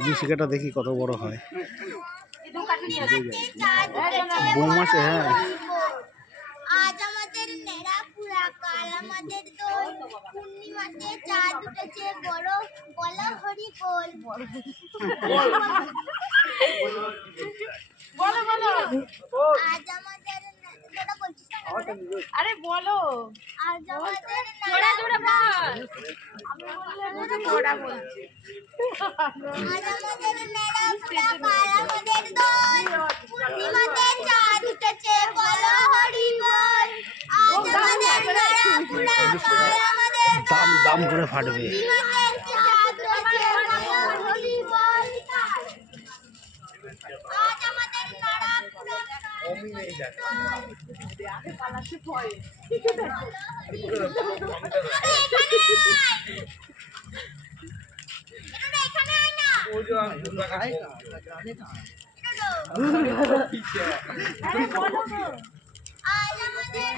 বিশিকাটা দেখি কত বড় হয়। বৌমাসে হ্যাঁ। আজ আমাদের নেড়া পুরা কাল আমাদের দোল পূর্ণিমাতে চাঁদ উঠেছে বড় বলো হরি বল। বলো বলো আজ আমাদের তোরা বলছিস না? আরে বলো আজ আমাদের নেড়া পুরা আমি বললে তোরা বলছিস আজ আমাদের নেড়া পুরা কাল আমাদের দোল পূর্ণিমাতে চাঁদ উঠেছে বলো হরি বল। আজ আমাদের নেড়া পুরা কাল আমাদের দাম করে ফাটবে। পূর্ণিমাতে চাঁদ উঠেছে বলো হরি বল। আজ আমাদের নেড়া পুরা কাল আগে পালাতে ভয় এখানে আয় না আজ আমাদের